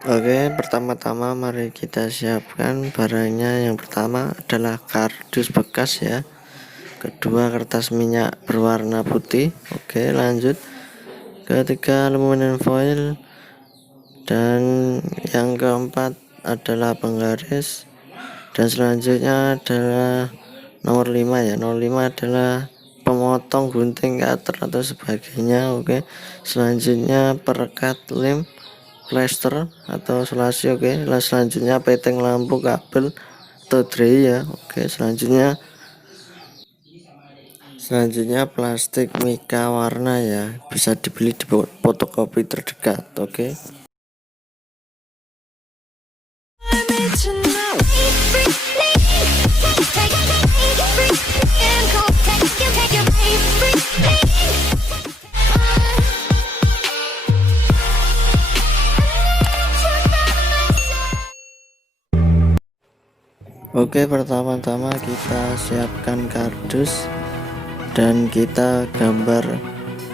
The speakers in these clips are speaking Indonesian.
Oke, pertama-tama mari kita siapkan barangnya. Yang pertama adalah kardus bekas ya. Kedua, kertas minyak berwarna putih. Oke, lanjut. Ketiga, aluminium foil. Dan yang keempat adalah penggaris. Dan selanjutnya adalah nomor 5 ya. Nomor 5 adalah pemotong gunting, cutter atau sebagainya. Oke. Selanjutnya perekat lem, plester atau selasi. Oke. Selanjutnya peteng lampu, kabel atau tray ya. Oke. Selanjutnya plastik mika warna ya, bisa dibeli di fotokopi terdekat. Oke. Oke, pertama-tama kita siapkan kardus dan kita gambar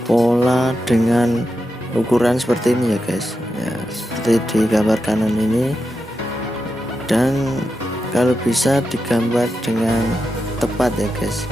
pola dengan ukuran seperti ini ya guys ya, seperti di gambar kanan ini, dan kalau bisa digambar dengan tepat ya guys.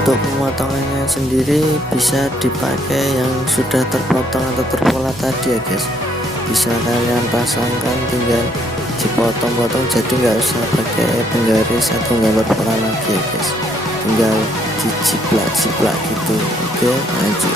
Untuk pemotongannya sendiri bisa dipakai yang sudah terpotong atau terpola tadi ya guys. Bisa kalian pasangkan, tinggal dipotong-potong, jadi nggak usah pakai penggaris atau gambar pola lagi ya guys, tinggal diciplak-ciplak gitu. Oke, lanjut.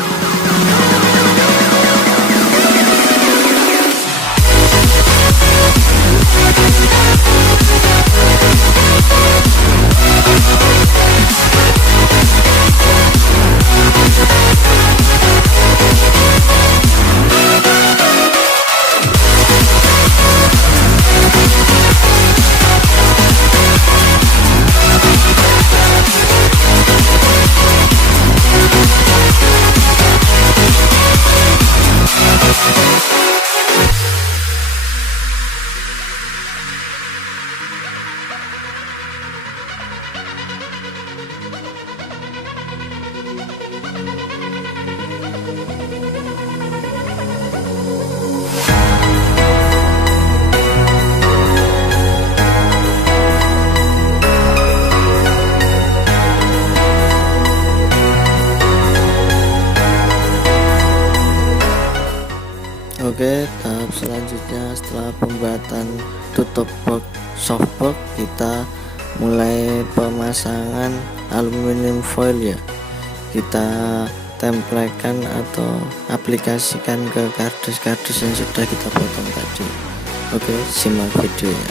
Oke, tahap selanjutnya setelah pembuatan tutup box softbox, kita mulai pemasangan aluminium foil ya. Kita tempelkan atau aplikasikan ke kardus-kardus yang sudah kita potong tadi. Oke, simak videonya.